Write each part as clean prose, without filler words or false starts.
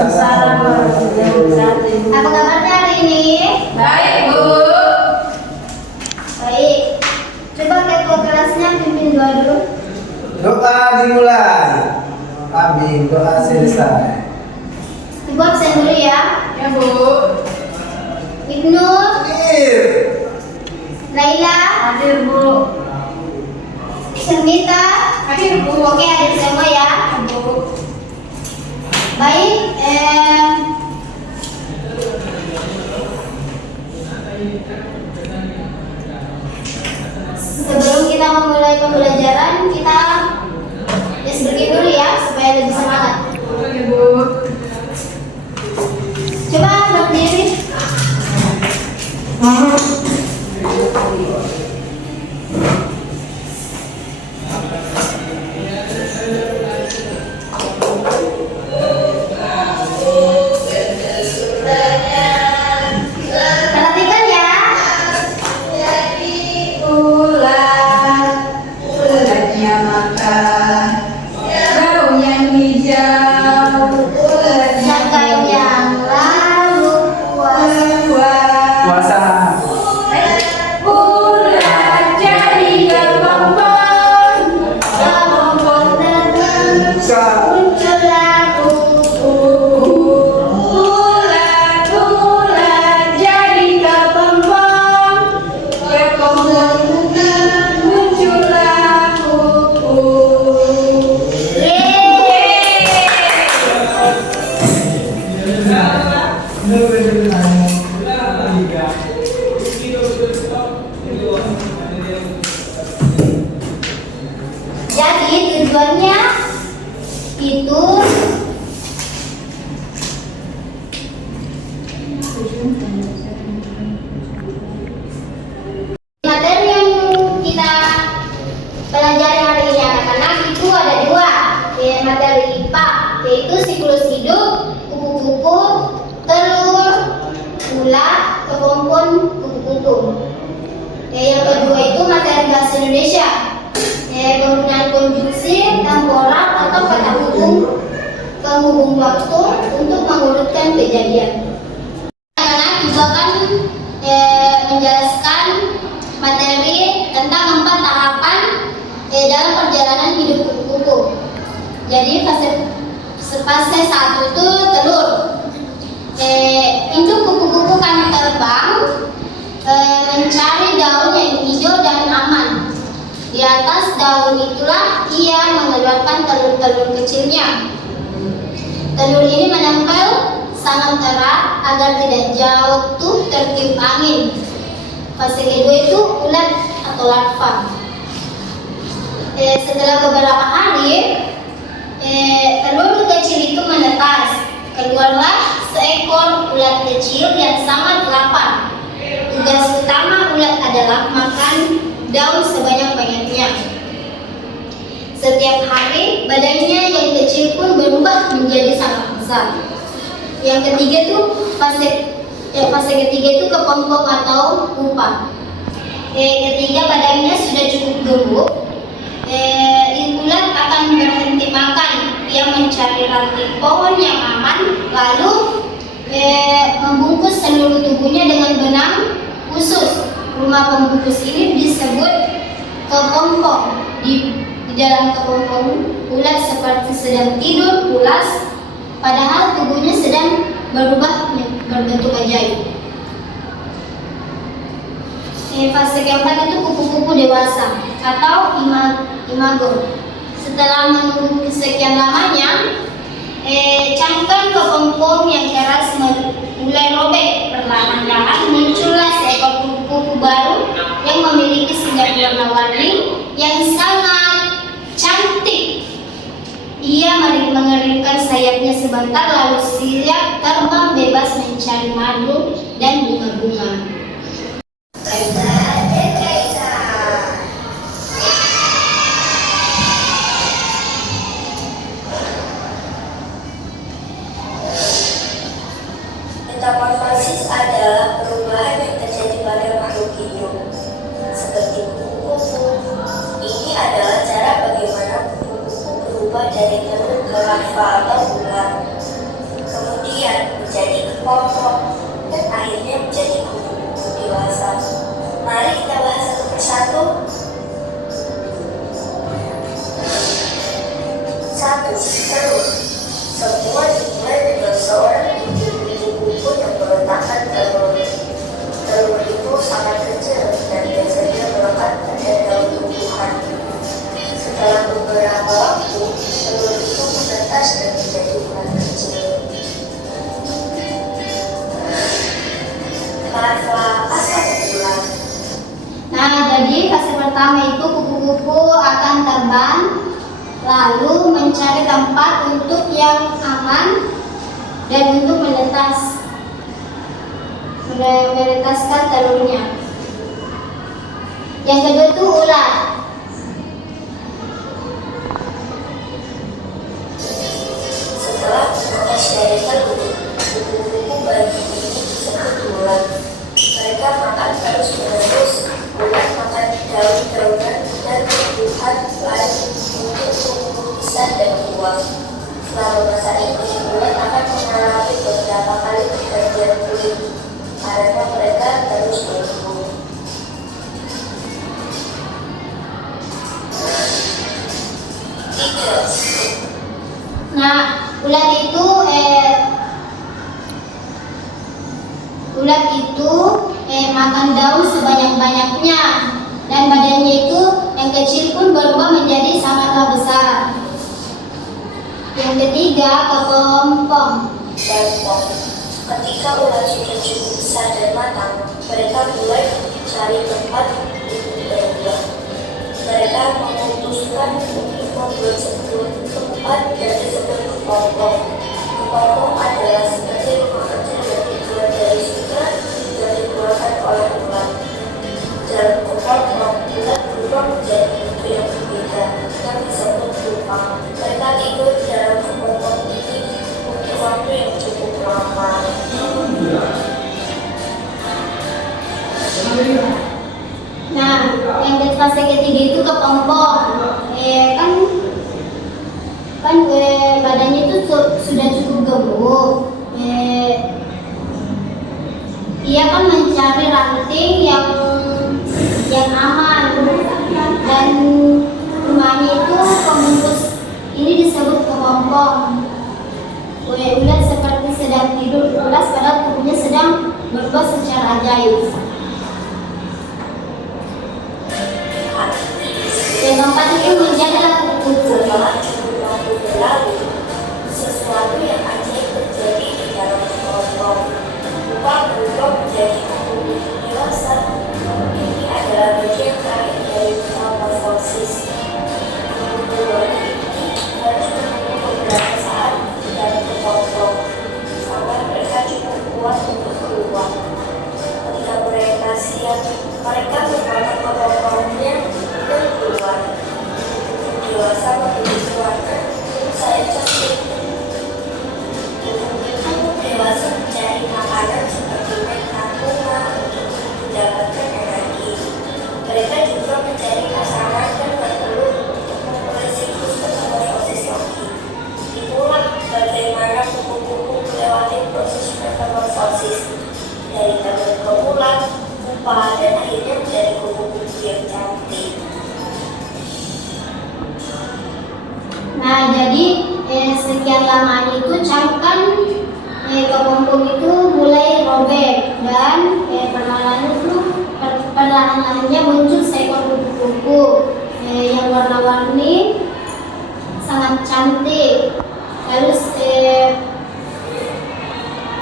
Waalaikumsalam warahmatullahi wabarakatuh. Apa kabarnya hari ini? Baik, Bu. Baik. Coba ketua kelasnya pimpin doa dulu. Doa dimulai. Amin. Doa selesai. Ibu absen dulu ya. Ya, Bu. Ibnu, Hadir. Laila, Hadir, Bu. Syarmita. Hadir, Bu. Oke, hadir semua ya. Bu. Baik. Sebelum kita memulai pembelajaran, kita bersihin dulu ya supaya lebih semangat. Oke, Bu. Coba berdiri. Perhatikan ya. Ulatnya makan, daun yang hijau, Sampai yang lalu puas. Puasa. Ulat jadi kepompong, Kepompong datang, muncullah kuku. ulat jadi kepompong, kepompong muncullah kuku. Jadi tujuannya itu materi yang kita pelajari hari ini anak-anak itu ada dua. Materi IPA yaitu siklus hidup, kupu-kupu, telur, ulat, kepompong, kupu-kupu. Yang kedua itu materi bahasa Indonesia. Penggunaan konjungsi, temporal atau kata hubung penghubung waktu untuk mengurutkan kejadian. Anak-anak juga akan menjelaskan materi tentang 4 tahapan dalam perjalanan hidup kupu-kupu. Jadi fase 1 itu telur. Induk kupu-kupu kan terbang mencari daun yang hijau dan aman. Di atas daun itulah ia mengeluarkan telur-telur kecilnya. Telur ini menempel sangat erat agar tidak jatuh tertiup angin. Fase kedua itu ulat atau larva. Setelah beberapa hari, telur kecil itu menetas. Keluarlah seekor ulat kecil yang sangat lapar. Tugas utama ulat adalah makan daun sebanyak-banyaknya. Setiap hari badannya yang kecil pun berubah menjadi sangat besar. Yang ketiga tuh fase ketiga itu kepompong atau pupa. Ketiga badannya sudah cukup gemuk. Ulat akan berhenti makan. Ia mencari ranting pohon yang aman, lalu membungkus seluruh tubuhnya dengan benang khusus. Rumah pembungkus ini disebut kepompong. Di dalam kepompong, ulat seperti sedang tidur pulas, padahal tubuhnya sedang berubah berbentuk ajaib. Fase keempat itu kupu-kupu dewasa atau imago. Setelah menunggu sekian lamanya, cangkang kepompong yang keras mulai robek. Perlahan-lahan muncullah seekor kupu-kupu baru yang memiliki sayap warna-warni yang sangat cantik. Ia mengeringkan sayapnya sebentar lalu siap terbang bebas mencari madu dan bunga-bunga. Metamorfosis adalah perubahan yang terjadi pada makhluk hidup, seperti kupu-kupu. Ini adalah cara bagaimana kupu-kupu berubah dari telur ke larva atau ulat. Kemudian lalu mencari tempat untuk yang aman dan untuk menetaskan telurnya. Yang kedua itu ular. Setelah menetas dari telur, kupu-kupu bagi ini disebut ular. Mereka makan terus-menerus, ular makan daun-daunan dan tumbuhan lain untuk tumbuh besar dan kuat. Selama masa ini, ular akan mengalami beberapa kali pergantian kulit karena mereka terus tumbuh. Nah, ulat itu makan daun sebanyak-banyaknya, dan badannya itu yang kecil pun berubah menjadi sangatlah besar. Yang ketiga, kepompong. Ketika ulat sudah cukup besar dan matang, mereka mulai mencari tempat untuk berbuah. Mereka memutuskan untuk membuat sebuah tempat yang disebut kepompong. Kepompong adalah seperti rumah kecil yang dibuat dari sutra yang dikeluarkan oleh ulat. Dalam kepompong, ulat berubah menjadi bentuk yang berbeda yang disebut pupa. Mereka tidur di dalam kepompong ini untuk waktu yang cukup lama. Nah, yang di fase ketiga itu kepompong. Badannya itu sudah cukup gemuk. Ia kan mencari ranting yang aman, dan rumahnya itu pembungkus ini disebut kepompong. Ulat seperti sedang tidur pulas, padahal tubuhnya sedang berubah secara ajaib. Yang keempat itu menjadilah kupu-kupu. Setelah cukup waktu berlalu, sesuatu yang ajaib terjadi di dalam kepompong. Pupa berubah menjadi kupu-kupu dewasa. Ini adalah bagian terakhir dari metamorfosis. Kupu-kupu ini harus menunggu beberapa saat di dalam kepompong sampai mereka cukup kuat untuk keluar. Ketika mereka siap, mereka memotong kepompongnya dan keluar. Dewasa memiliki warna saya cantik. Kupu-kupu dewasa mencari makanan seperti bunga untuk mendapatkan energi. Mereka juga mencari pasangan dan bertelur untuk memulai siklus metamorfosis lagi. Itulah bagaimana kupu-kupu melewati proses metamorfosis dari telur ke ulat, pupa, dan akhirnya menjadi kupu-kupu yang cantik. Nah, jadi sekian lamanya itu cangkang kepompong itu mulai robek, dan perlahan-lahannya muncul seekor kupu-kupu yang warna-warni sangat cantik.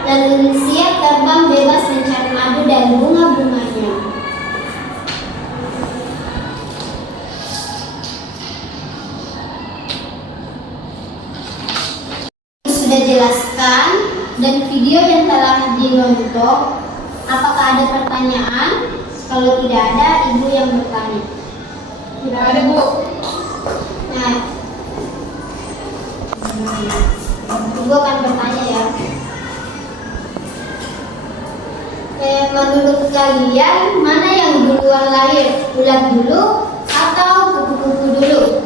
Lalu siap terbang bebas mencari madu dan bunga-bunganya. Sudah jelaskan dan video yang telah dinonton, apakah ada pertanyaan? Kalau tidak ada, ibu yang bertanya. Tidak ada, Bu. Nah, ibu akan bertanya ya. Menurut kalian, mana yang duluan lahir? Ulat dulu atau kupu-kupu dulu?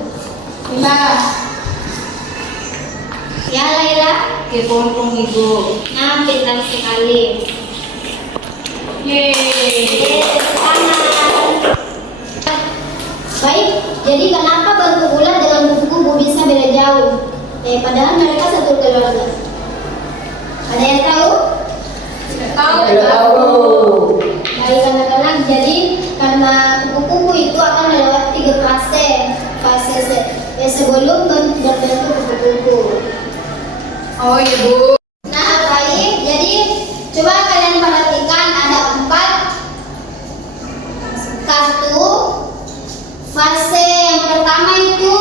Ya, Laila. Kepompong, Ibu. Nah, pintar sekali. Yeay. Tepuk tangan. Baik, jadi kenapa bentuk ulat dengan kupu-kupu bisa beda jauh? Padahal mereka satu keluarga. Ada yang tahu? Tidak tahu. Baik anak-anak, jadi karena kupu-kupu itu akan melewati 3 fase. Sebelum berbentuk kupu-kupu. Oh iya, Bu. Nah, baik. Jadi coba kalian perhatikan ada 4 kartu. Fase yang pertama itu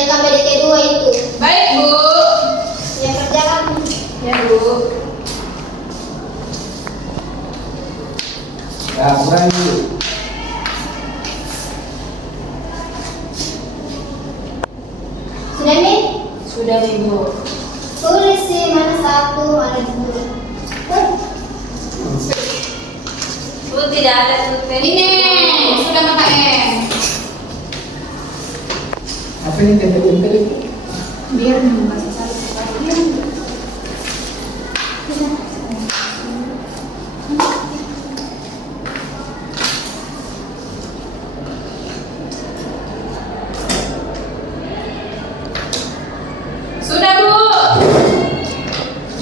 LKPD kedua itu. Baik, Bu. Yang kerjakan. Ya, Bu. Ya, kurang dulu. Sudah nih? Sudah, Ibu. Tulis sih mana satu, mana dua. Bu, tidak ada tulisan. Ini sudah KKM. Apa ini tempel-tempel itu? Biar masih sekali. Sudah, Bu.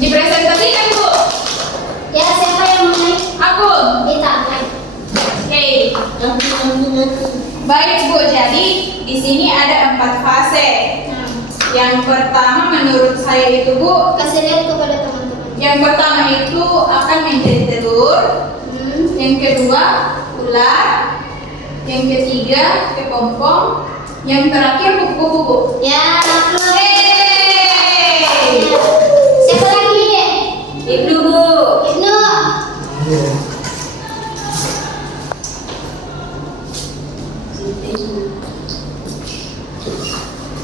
Dipresentasikan, Bu. Ya, siapa yang mau naik? Aku. Kita naik. Oke. Baik, Bu. Jadi di sini ada 4 fase. Yang pertama menurut saya itu, Bu, Kasih lihat kepada teman-teman. yang pertama itu akan menjadi telur, yang kedua ular, yang ketiga kepompong, yang terakhir kupu-kupu, Bu. Ya, maklum. Yeay. Siapa lagi? Ibnu, Bu. Ibnu. Iya.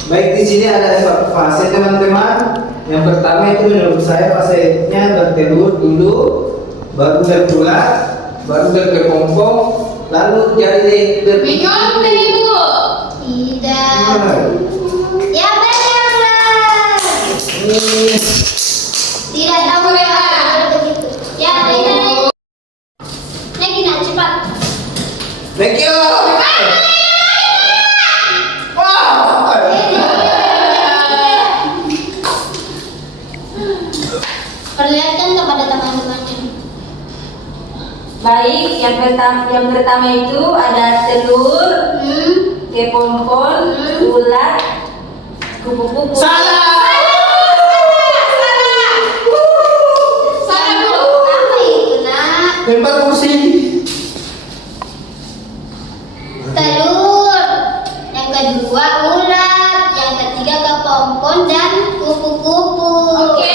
Baik, di sini ada fase teman-teman. Yang pertama itu menurut saya fasenya bertelur dulu, baru berular, baru berkepompong, lalu jadi Minum tadi, Bu. Tidak. Ya, benar. Tidak tahu ya. Begitu. Ya, benar. Lagi nak cepat. Thank you. Wow. Perlihatkan kepada teman-temannya. Baik, yang pertama itu ada telur, kepompong, ular, kupu-kupu. Salah. Salah, Bu. Apa itu, nak? Tempat kursi. Telur. Yang kedua ular. Yang ketiga kepompong dan kupu-kupu. Oke.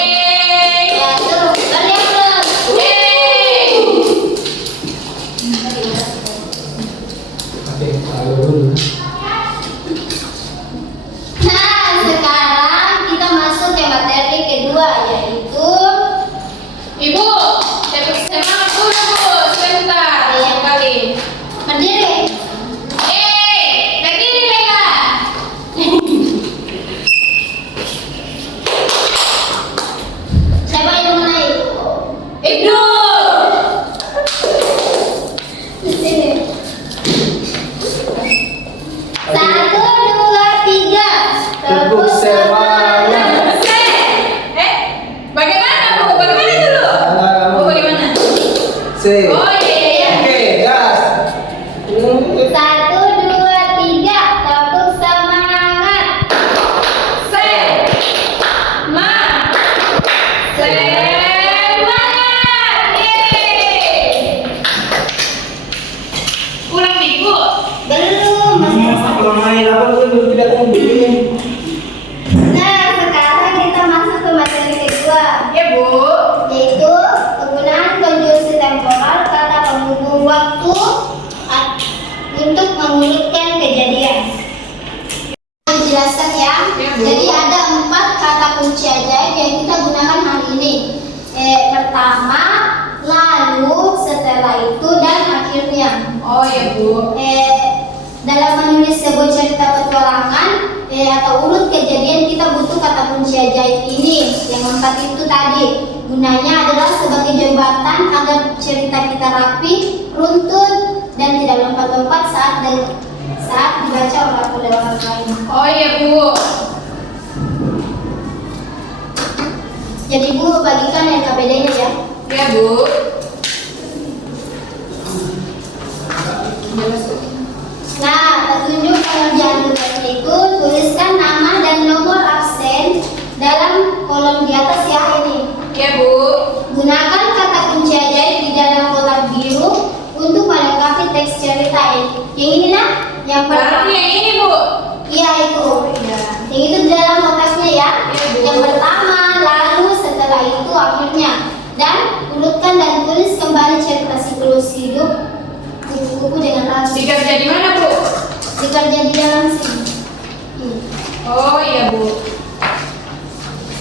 Ya, tuh. Berlihat terus. Yeay. Oke, lalu dulu. Nah, sekarang kita masuk ke materi kedua, yaitu Ibu, semangat dulu, Bu. Sebentar. Sekali. berdiri. Berdiri, Lela. Siapa yang mulai? Ibnu. Di sini. 1, 2, 3. Tepuk semangat. Bagaimana, Bu? Bagaimana dulu? Bu, bagaimana? Say. Oh, iya. Oke, gas. 1, 2, 3. Tepuk semangat. Semangat. Yeay. Ulang nih, Bu. Belum. Kalau main apa tuh belum tidak ngomongin. Nah, sekarang kita masuk ke materi kedua, Ya, Bu. yaitu penggunaan konjungsi temporal kata penghubung waktu untuk mengurutkan kejadian. Dijelaskan ya. Ya, Bu. Jadi ada 4 kata kunci ajaib yang kita gunakan hari ini. Pertama, lalu, setelah itu, dan akhirnya. Oh, ya, Bu. Dalam menulis sebuah cerita petualangan atau urut kejadian, kita butuh kata kunci ajaib ini. Yang 4 itu tadi gunanya adalah sebagai jembatan agar cerita kita rapi, runtun, dan tidak lompat-lompat saat dibaca oleh orang lain. Oh, ya, Bu. Jadi Bu bagikan LKPD-nya ya. Ya, Bu. Nah, petunjuk pengerjaan tugasnya itu tuliskan nama dan nomor absen dalam kolom di atas ya ini. Ya, Bu. Gunakan kata kunci ajaib di dalam kotak biru untuk melengkapi teks cerita ini. Yang ini nak? Yang pertama. Berarti yang ini, Bu. Iya itu. Ya. Yang terus hidup kupu-kupu dengan langsung. Dikerja di mana, Bu? Dikerja di dalam sini. Oh iya, Bu.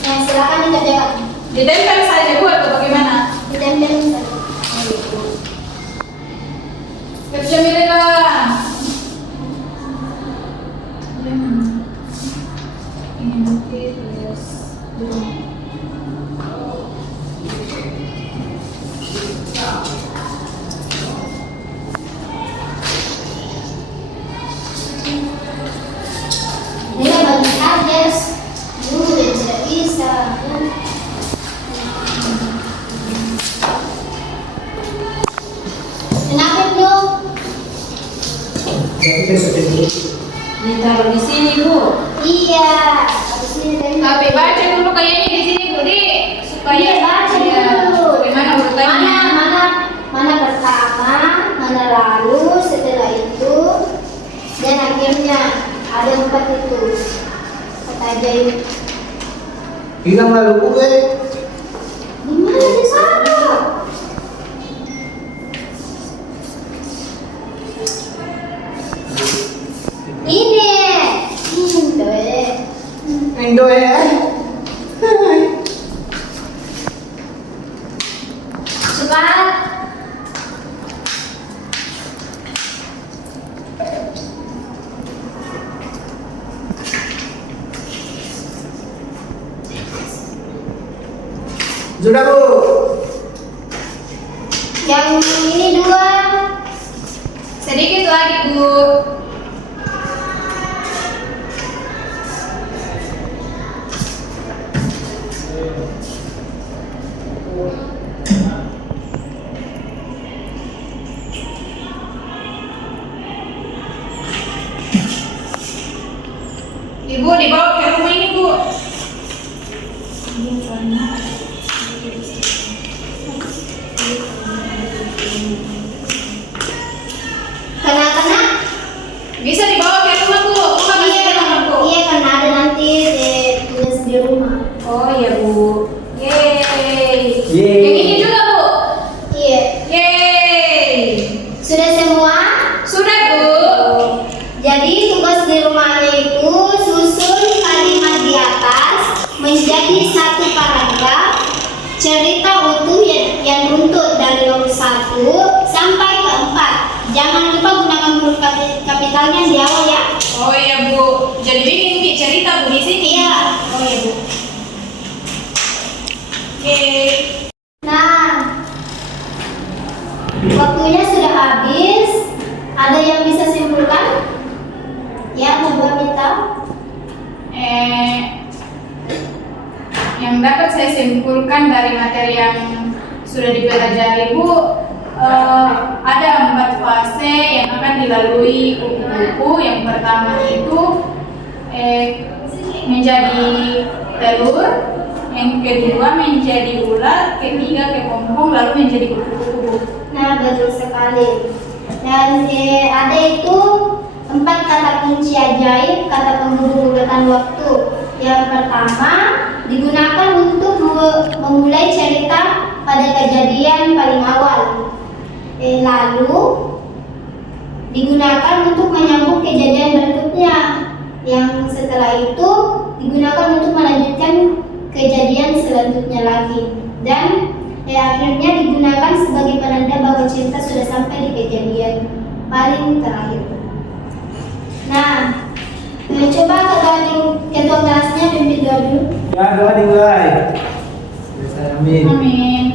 Nah, silakan dikerjakan. Ditempel saja, Bu, atau bagaimana? Ditempel saja. Oh gitu. Kerja Mirela. Ini nanti tulis dulu. Ini bagi saja. Udah tidak bisa. Kenapa belum? Ditaruh di sini, Bu. Iya, habis ini tadi. Tapi baca dulu kayaknya di sini, Budi, supaya Iya, baca ya, dulu. bagaimana urutannya? Mana pertama, mana lalu, setelah itu, dan akhirnya ada 4 itu. Kata ajaib. Hilang lalu gue. Di mana di sana? Ini. Tuh. Indo ya. Cepat. Sudah, Bu. Yang ini 2. Sedikit lagi, Bu. Ibu dibawa ke rumah ini, Bu. Kena. Bisa dibawa ke rumah, Bu. Rumah masih di rumah, Bu. Iya, karena ada nanti tulis di rumah. Oh iya, Bu. Yeay. Yeay. Yang ini juga, Bu. Iya. Yeay. Sudah semua? Sudah, Bu. Jadi tugas di rumahnya itu susun kalimat di atas menjadi satu paragraf cerita utuh yang runtut dari nomor 1 sampai ke 4. Jangan lupa gunakan huruf kapitalnya di awal ya. Oh iya, Bu. Jadi bikin cerita, Bu, di sini. Iya. Oh iya, Bu. Oke. Nah, waktunya sudah habis. Ada yang bisa simpulkan? Ya, mau minta. Yang dapat saya simpulkan dari materi yang sudah dipelajari, Bu, ada 4 fase yang akan dilalui kupu-kupu. Yang pertama itu menjadi telur, yang kedua menjadi ular, ketiga kepompong, lalu menjadi kupu-kupu. Nah, betul sekali. Dan ada itu 4 kata kunci ajaib, kata penghubung urutan waktu. Yang pertama digunakan untuk memulai cerita pada kejadian paling awal. Lalu digunakan untuk menyambung kejadian berikutnya. Yang setelah itu digunakan untuk melanjutkan kejadian selanjutnya lagi. Dan akhirnya digunakan sebagai penanda bahwa cerita sudah sampai di kejadian paling terakhir. Nah, coba ketua kelasnya pimpin doa dulu. Ya, doa dimulai. Amin. Amin.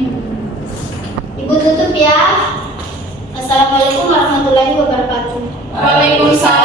Ibu tutup ya. Assalamualaikum warahmatullahi wabarakatuh. Waalaikumsalam